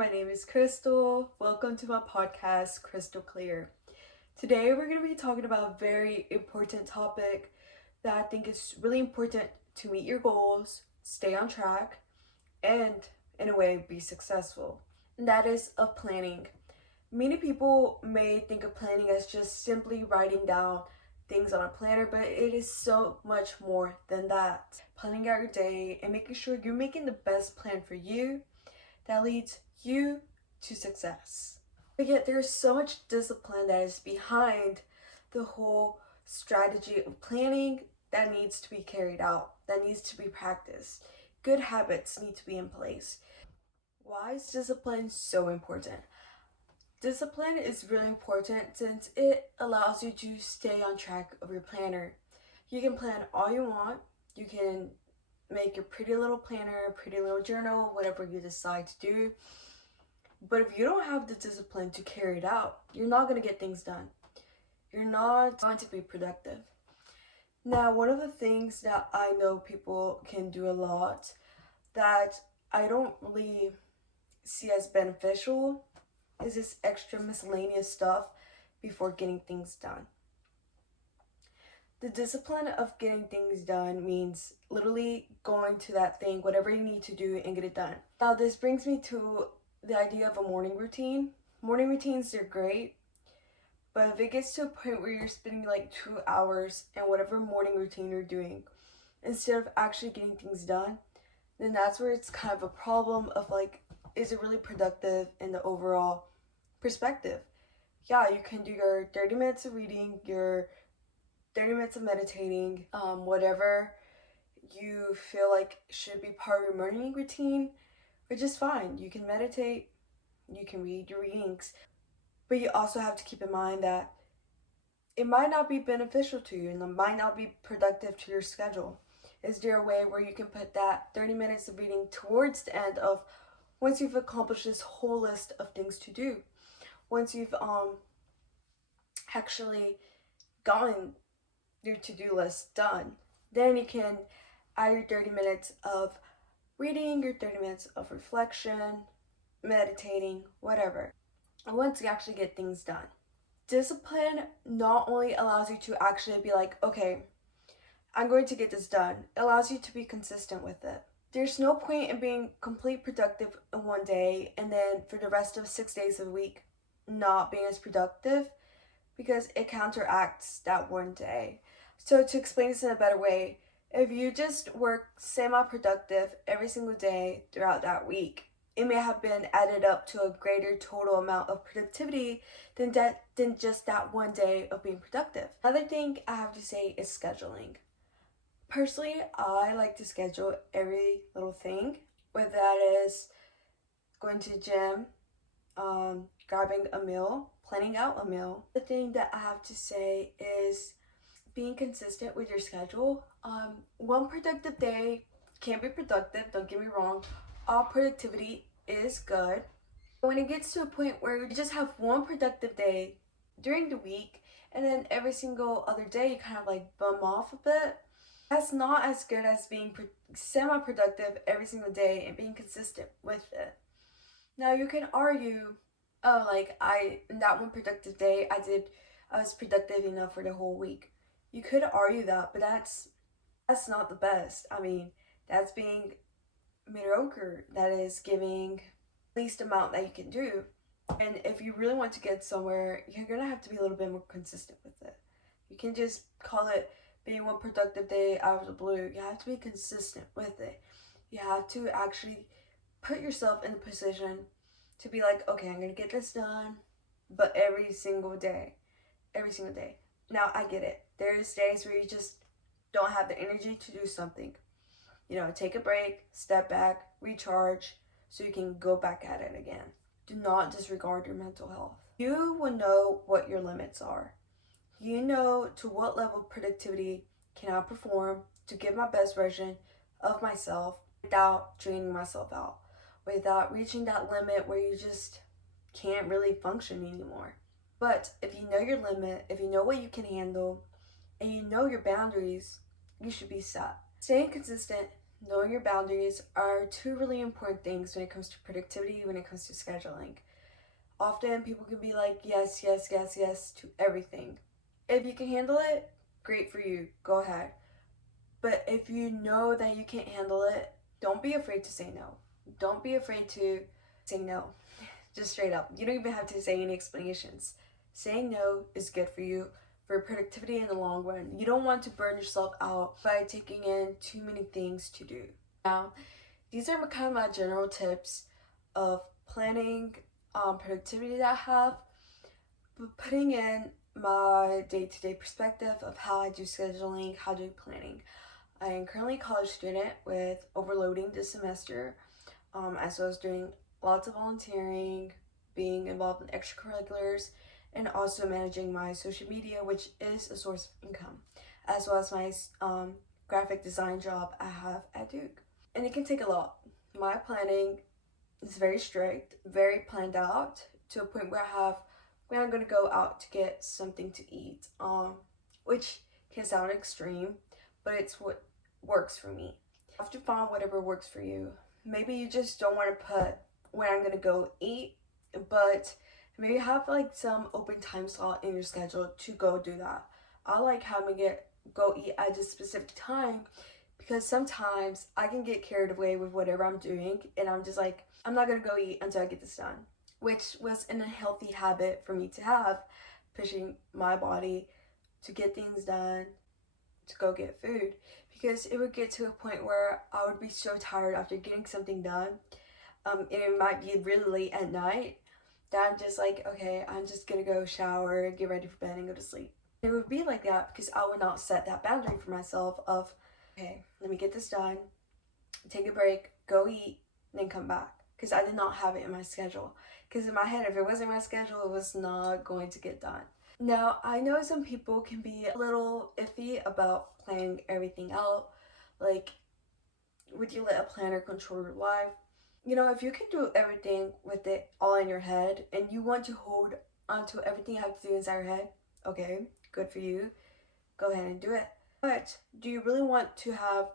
My name is Crystal. Welcome to my podcast, Cristal Clear. Today we're going to be talking about a very important topic that I think is really important to meet your goals, stay on track, and in a way be successful. And that is of planning. Many people may think of planning as just simply writing down things on a planner, but it is so much more than that. Planning out your day and making sure you're making the best plan for you that leads you to success. But yet there's so much discipline that is behind the whole strategy of planning that needs to be carried out, that needs to be practiced. Good habits need to be in place. Why is discipline so important? Discipline is really important since it allows you to stay on track of your planner. You can plan all you want. You can make your pretty little planner, pretty little journal, whatever you decide to do. But if you don't have the discipline to carry it out, you're not going to get things done. You're not going to be productive. Now, one of the things that I know people can do a lot that I don't really see as beneficial is this extra miscellaneous stuff before getting things done. The discipline of getting things done means literally going to that thing, whatever you need to do, and get it done. Now, this brings me to the idea of a morning routine. Morning routines are great, but if it gets to a point where you're spending like 2 hours in whatever morning routine you're doing, instead of actually getting things done, then that's where it's kind of a problem of like, is it really productive in the overall perspective? Yeah, you can do your 30 minutes of reading, your 30 minutes of meditating, whatever you feel like should be part of your morning routine, which is fine. You can meditate, you can read your readings, but you also have to keep in mind that it might not be beneficial to you and it might not be productive to your schedule. Is there a way where you can put that 30 minutes of reading towards the end of once you've accomplished this whole list of things to do? Once you've actually gotten your to-do list done, then you can add your 30 minutes of reading, your 30 minutes of reflection, meditating, whatever. And once you actually get things done, discipline not only allows you to actually be like, okay, I'm going to get this done. It allows you to be consistent with it. There's no point in being completely productive in one day and then for the rest of 6 days of the week not being as productive, because it counteracts that one day. So to explain this in a better way, if you just work semi-productive every single day throughout that week, it may have been added up to a greater total amount of productivity than just that one day of being productive. Another thing I have to say is scheduling. Personally, I like to schedule every little thing, whether that is going to the gym, grabbing a meal, planning out a meal. The thing that I have to say is being consistent with your schedule. One productive day can be productive, don't get me wrong. All productivity is good. When it gets to a point where you just have one productive day during the week and then every single other day you kind of like bum off a bit, that's not as good as being semi-productive every single day and being consistent with it. Now you can argue, oh, like in that one productive day I was productive enough for the whole week. You could argue that, but that's not the best. I mean, that's being mediocre. That is giving least amount that you can do. And if you really want to get somewhere, you're gonna have to be a little bit more consistent with it. You can just call it being one productive day out of the blue. You have to be consistent with it. You have to actually put yourself in a position to be like, okay, I'm gonna get this done, but every single day. Now, I get it. There's days where you just don't have the energy to do something. Take a break, step back, recharge, so you can go back at it again. Do not disregard your mental health. You will know what your limits are. You know to what level of productivity can I perform to give my best version of myself without draining myself out, without reaching that limit where you just can't really function anymore. But if you know your limit, if you know what you can handle, and you know your boundaries, you should be set. Staying consistent knowing your boundaries are two really important things when it comes to productivity, when it comes to scheduling. Often people can be like, yes, yes, yes, yes to everything. If you can handle it, great for you, go ahead. But if you know that you can't handle it, don't be afraid to say no. Don't be afraid to say no. Just straight up. You don't even have to say any explanations. Saying no is good for you for productivity in the long run. You don't want to burn yourself out by taking in too many things to do. Now, these are kind of my general tips of planning productivity that I have, but putting in my day-to-day perspective of how I do scheduling, how I do planning. I am currently a college student with overloading this semester, as well as doing lots of volunteering, being involved in extracurriculars, and also managing my social media, which is a source of income, as well as my graphic design job I have at Duke. And it can take a lot. My planning is very strict, very planned out, to a point where I have when I'm gonna go out to get something to eat, which can sound extreme, but it's what works for me. You have to find whatever works for you. Maybe you just don't want to put when I'm gonna go eat, but maybe have like some open time slot in your schedule to go do that. I like having it go eat at a specific time because sometimes I can get carried away with whatever I'm doing and I'm just like, I'm not gonna go eat until I get this done, which was an unhealthy habit for me to have, pushing my body to get things done, to go get food, because it would get to a point where I would be so tired after getting something done, and it might be really late at night, that I'm just like, okay, I'm just gonna go shower, get ready for bed, and go to sleep. It would be like that because I would not set that boundary for myself of, okay, let me get this done, take a break, go eat, then come back. Because I did not have it in my schedule. Because in my head, if it wasn't in my schedule, it was not going to get done. Now, I know some people can be a little iffy about planning everything out. Like, would you let a planner control your life? You know, if you can do everything with it all in your head and you want to hold onto everything you have to do inside your head, okay, good for you. Go ahead and do it. But do you really want to have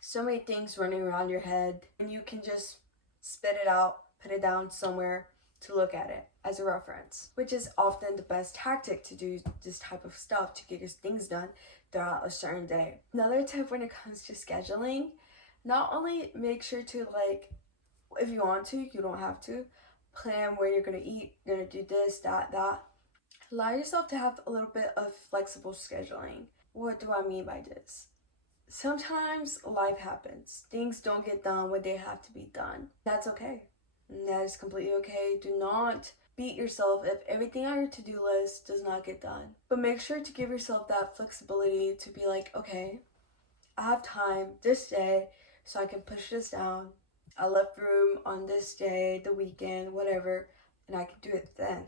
so many things running around your head and you can just spit it out, put it down somewhere to look at it as a reference, which is often the best tactic to do this type of stuff to get your things done throughout a certain day. Another tip when it comes to scheduling, not only make sure to, like, if you want to, you don't have to, plan where you're gonna eat, you're gonna do this, that. Allow yourself to have a little bit of flexible scheduling. What do I mean by this? Sometimes life happens. Things don't get done when they have to be done. That's okay. That is completely okay. Do not beat yourself if everything on your to-do list does not get done. But make sure to give yourself that flexibility to be like, okay, I have time this day so I can push this down. I left room on this day, the weekend, whatever, and I can do it then.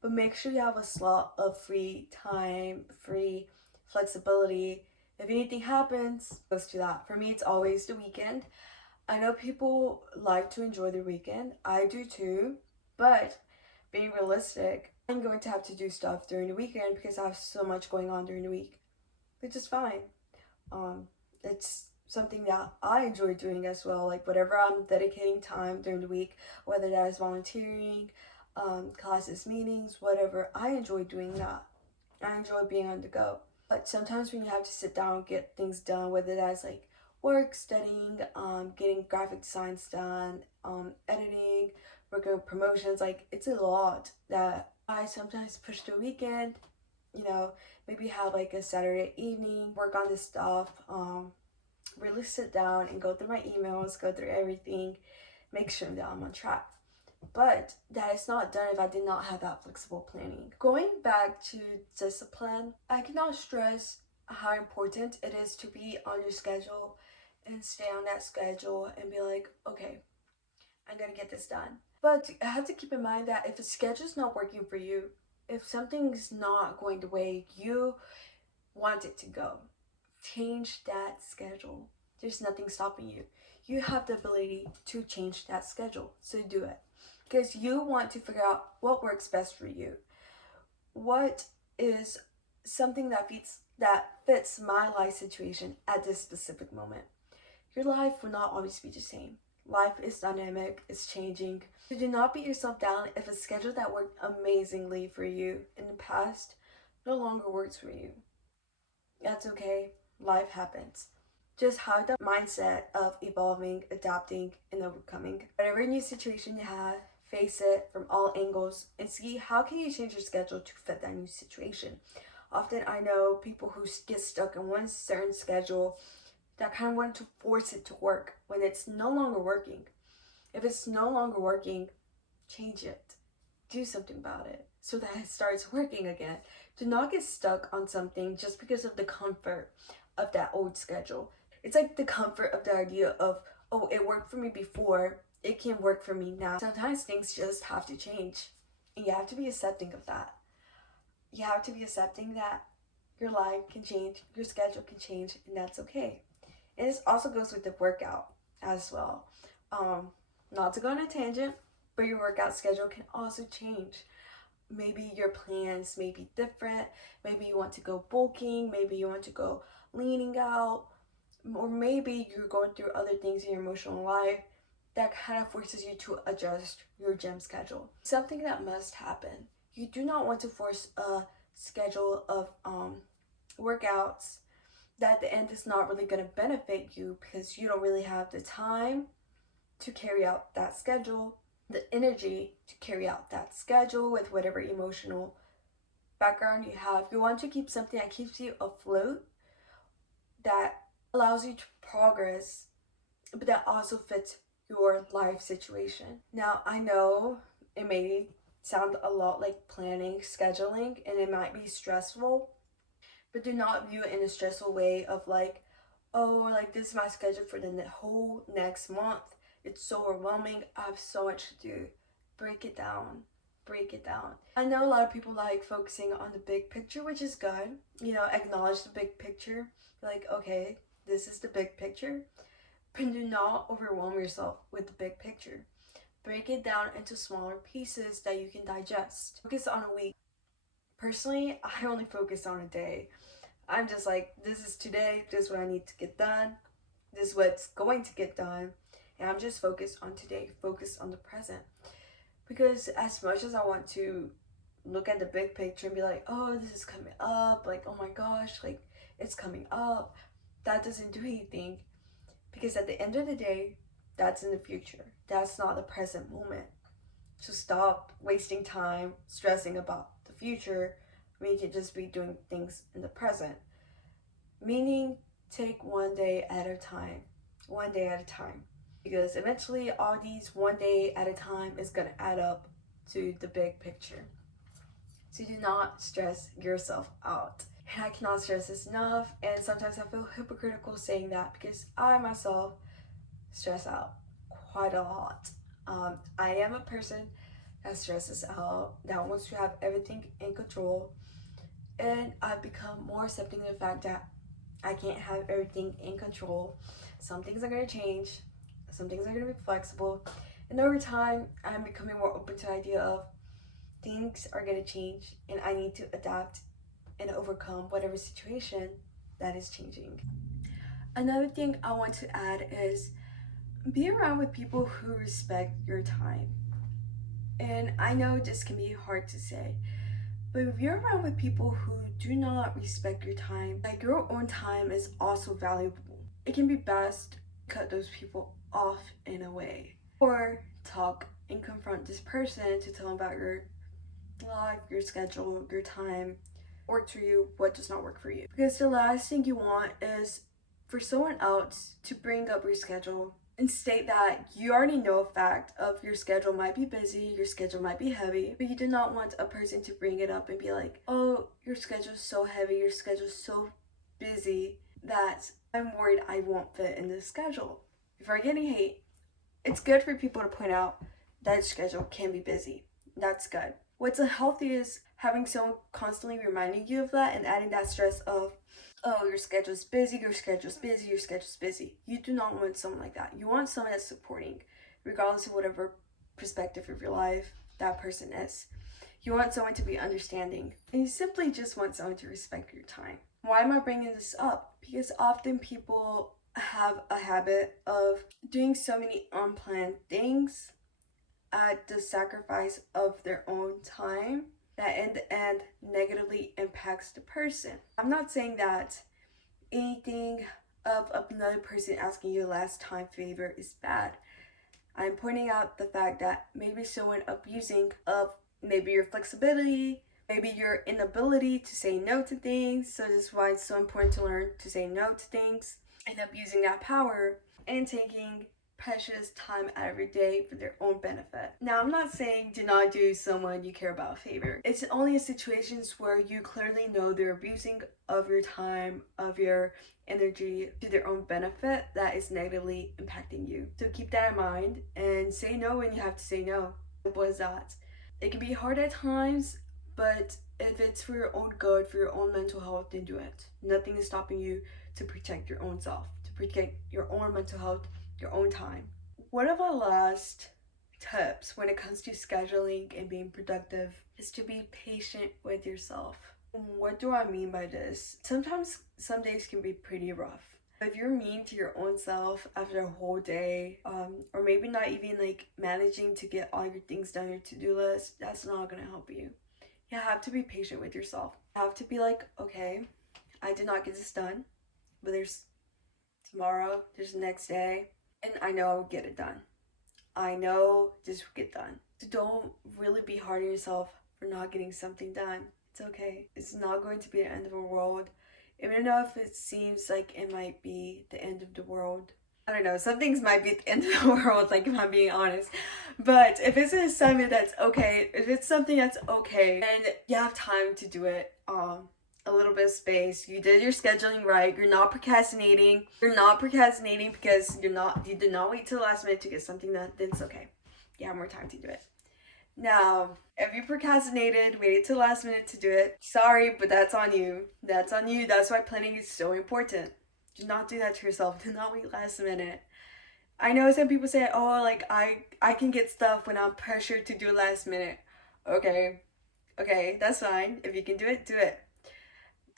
But make sure you have a slot of free time, free flexibility. If anything happens, goes to that. For me, it's always the weekend. I know people like to enjoy their weekend. I do too. But being realistic, I'm going to have to do stuff during the weekend because I have so much going on during the week, which is fine. It's something that I enjoy doing as well. Like whatever I'm dedicating time during the week, whether that is volunteering, classes, meetings, whatever, I enjoy doing that. I enjoy being on the go. But sometimes when you have to sit down, get things done, whether that's like work, studying, getting graphic designs done, editing, working on promotions, like it's a lot that I sometimes push to a weekend, you know, maybe have like a Saturday evening, work on this stuff, really sit down and go through my emails, go through everything, make sure that I'm on track. But that is not done if I did not have that flexible planning. Going back to discipline, I cannot stress how important it is to be on your schedule and stay on that schedule and be like, okay, I'm gonna get this done. But I have to keep in mind that if a schedule is not working for you, if something's not going the way you want it to go, change that schedule. There's nothing stopping you. You have the ability to change that schedule, so do it. Because you want to figure out what works best for you. What is something that fits my life situation at this specific moment? your life will not always be the same. Life is dynamic, it's changing. So do not beat yourself down if a schedule that worked amazingly for you in the past no longer works for you. That's okay. Life happens. Just have the mindset of evolving, adapting, and overcoming. Whatever new situation you have, face it from all angles and see how can you change your schedule to fit that new situation. Often I know people who get stuck in one certain schedule that kind of want to force it to work when it's no longer working. If it's no longer working, change it. Do something about it so that it starts working again. Do not get stuck on something just because of the comfort of that old schedule. It's like the comfort of the idea of, oh, it worked for me before, it can work for me now. Sometimes things just have to change, and you have to be accepting of that. You have to be accepting that your life can change, your schedule can change, and that's okay. And this also goes with the workout as well. Not to go on a tangent, but your workout schedule can also change. Maybe your plans may be different. Maybe you want to go bulking. Maybe you want to go leaning out. Or maybe you're going through other things in your emotional life that kind of forces you to adjust your gym schedule. Something that must happen. You do not want to force a schedule of workouts that at the end is not really going to benefit you because you don't really have the time to carry out that schedule, the energy to carry out that schedule with whatever emotional background you have. You want to keep something that keeps you afloat, that allows you to progress, but that also fits your life situation. Now, I know it may sound a lot like planning, scheduling, and it might be stressful, but do not view it in a stressful way of like, oh, like this is my schedule for the whole next month. It's so overwhelming. I have so much to do. Break it down. Break it down. I know a lot of people like focusing on the big picture, which is good. You know, acknowledge the big picture. Like, okay, this is the big picture. But do not overwhelm yourself with the big picture. Break it down into smaller pieces that you can digest. Focus on a week. Personally, I only focus on a day. I'm just like, this is today. This is what I need to get done. This is what's going to get done. And I'm just focused on today, focused on the present. Because as much as I want to look at the big picture and be like, oh, this is coming up, like, oh my gosh, like, it's coming up, that doesn't do anything. Because at the end of the day, that's in the future. That's not the present moment. So stop wasting time stressing about the future when you can just be doing things in the present. Meaning, take one day at a time. One day at a time. Because eventually all these one day at a time is going to add up to the big picture. So do not stress yourself out. And I cannot stress this enough, and sometimes I feel hypocritical saying that because I myself stress out quite a lot. I am a person that stresses out, that wants to have everything in control, and I've become more accepting of the fact that I can't have everything in control. Some things are going to change. Some things are going to be flexible. And over time, I'm becoming more open to the idea of things are going to change and I need to adapt and overcome whatever situation that is changing. Another thing I want to add is be around with people who respect your time. And I know this can be hard to say, but if you're around with people who do not respect your time, like your own time is also valuable, it can be best to cut those people off in a way, or talk and confront this person to tell them about your life, your schedule, your time, work for you, what does not work for you. Because the last thing you want is for someone else to bring up your schedule and state that you already know a fact of your schedule might be busy, your schedule might be heavy, but you do not want a person to bring it up and be like, oh, your schedule's so heavy, your schedule's so busy that I'm worried I won't fit in this schedule. If you're getting hate, it's good for people to point out that your schedule can be busy. That's good. What's unhealthy is having someone constantly reminding you of that and adding that stress of, oh, your schedule's busy, your schedule's busy, your schedule's busy. You do not want someone like that. You want someone that's supporting, regardless of whatever perspective of your life that person is. You want someone to be understanding, and you simply just want someone to respect your time. Why am I bringing this up? Because often people have a habit of doing so many unplanned things at the sacrifice of their own time that in the end negatively impacts the person. I'm not saying that anything of another person asking you a last time favor is bad. I'm pointing out the fact that maybe someone abusing of maybe your flexibility, maybe your inability to say no to things. So this is why it's so important to learn to say no to things and abusing that power and taking precious time out of your day for their own benefit. Now, I'm not saying do not do someone you care about a favor. It's only in situations where you clearly know they're abusing of your time, of your energy to their own benefit that is negatively impacting you. So keep that in mind and say no when you have to say no. Simple as that. It can be hard at times, but if it's for your own good, for your own mental health, then do it. Nothing is stopping you to protect your own self, to protect your own mental health, your own time. One of our last tips when it comes to scheduling and being productive is to be patient with yourself. What do I mean by this? Sometimes some days can be pretty rough. If you're mean to your own self after a whole day, or maybe not even like managing to get all your things done on your to-do list, that's not gonna help you. You have to be patient with yourself. You have to be like, okay, I did not get this done, but there's tomorrow, there's the next day, and I know I'll get it done. I know this will get done. So don't really be hard on yourself for not getting something done. It's okay. It's not going to be the end of the world. Even though if it seems like it might be the end of the world. I don't know, some things might be the end of the world, like if I'm being honest. But if it's an assignment that's okay, if it's something that's okay, and you have time to do it, a little bit of space. You did your scheduling right. You're not procrastinating. You're not procrastinating because you did not wait till the last minute to get something done. Then it's okay. You have more time to do it. Now, if you procrastinated, waited till the last minute to do it, sorry, but that's on you. That's on you. That's why planning is so important. Do not do that to yourself. Do not wait last minute. I know some people say, oh, like I can get stuff when I'm pressured to do it last minute. Okay, that's fine. If you can do it, do it.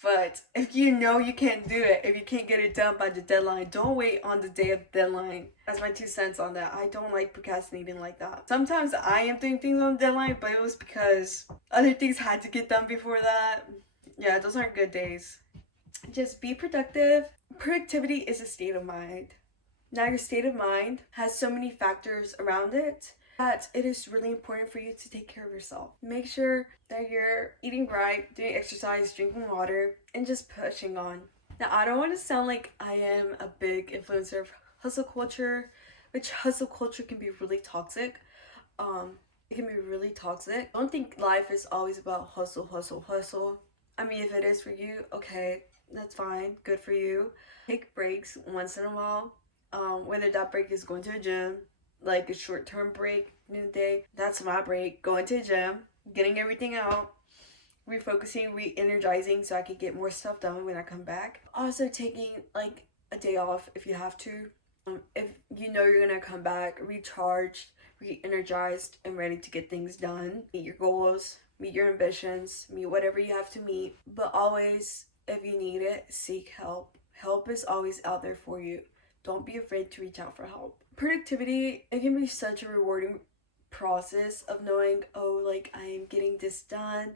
But if you know you can't do it, if you can't get it done by the deadline, don't wait on the day of deadline. That's my 2 cents on that. I don't like procrastinating like that. Sometimes I am doing things on the deadline, but it was because other things had to get done before that. Yeah, those aren't good days. Just be productive. Productivity is a state of mind. Now, your state of mind has so many factors around it that it is really important for you to take care of yourself. Make sure that you're eating right, doing exercise, drinking water, and just pushing on. Now, I don't want to sound like I am a big influencer of hustle culture, which hustle culture can be really toxic. It can be really toxic. I don't think life is always about hustle, hustle, hustle. I mean, if it is for you, okay, that's fine. Good for you. Take breaks once in a while. Whether that break is going to a gym, like a short-term break in the day, that's my break. Going to the gym, getting everything out, refocusing, re-energizing so I can get more stuff done when I come back. Also taking like a day off if you have to. If you know you're gonna come back recharged, re-energized, and ready to get things done. Meet your goals, meet your ambitions, meet whatever you have to meet. But always, if you need it, seek help. Help is always out there for you. Don't be afraid to reach out for help. Productivity, it can be such a rewarding process of knowing, oh, like I am getting this done.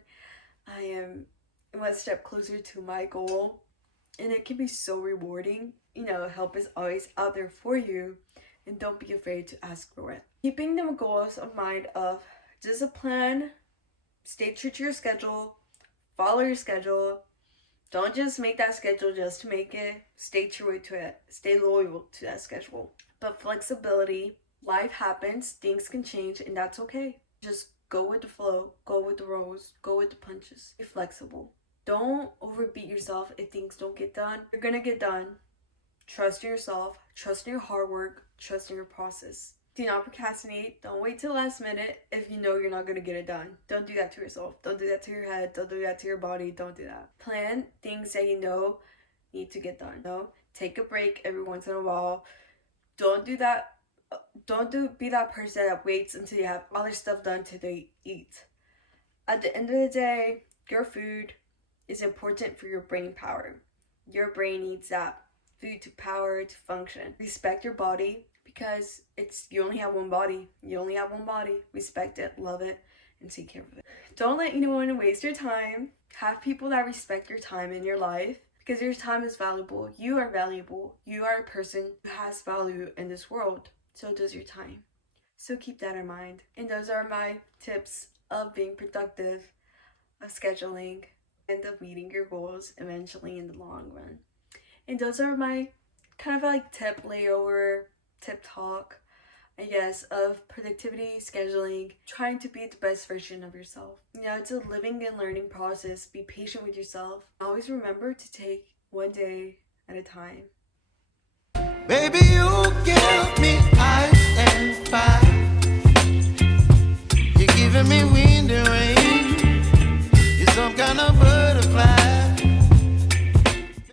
I am one step closer to my goal. And it can be so rewarding. You know, help is always out there for you. And don't be afraid to ask for it. Keeping the goals in mind of discipline, stay true to your schedule, follow your schedule. Don't just make that schedule just to make it. Stay true to it. Stay loyal to that schedule. But flexibility, life happens, things can change, and that's okay. Just go with the flow, go with the rolls, go with the punches. Be flexible. Don't overbeat yourself if things don't get done. You're gonna get done. Trust in yourself, trust in your hard work, trust in your process. Do not procrastinate. Don't wait till the last minute if you know you're not going to get it done. Don't do that to yourself. Don't do that to your head. Don't do that to your body. Don't do that. Plan things that you know need to get done. No, take a break every once in a while. Don't do that. Be that person that waits until you have all your stuff done to eat. At the end of the day, your food is important for your brain power. Your brain needs that. food to power to function. Respect your body because you only have one body. You only have one body. Respect it, love it, and take care of it. Don't let anyone waste your time. Have people that respect your time in your life because your time is valuable. You are valuable. You are a person who has value in this world. So does your time. So keep that in mind. And those are my tips of being productive, of scheduling, and of meeting your goals eventually in the long run. And those are my kind of like tip talk, I guess, of productivity, scheduling, trying to be the best version of yourself. You know, it's a living and learning process. Be patient with yourself. Always remember to take one day at a time. Baby, you give me ice and fire. You're giving me wings.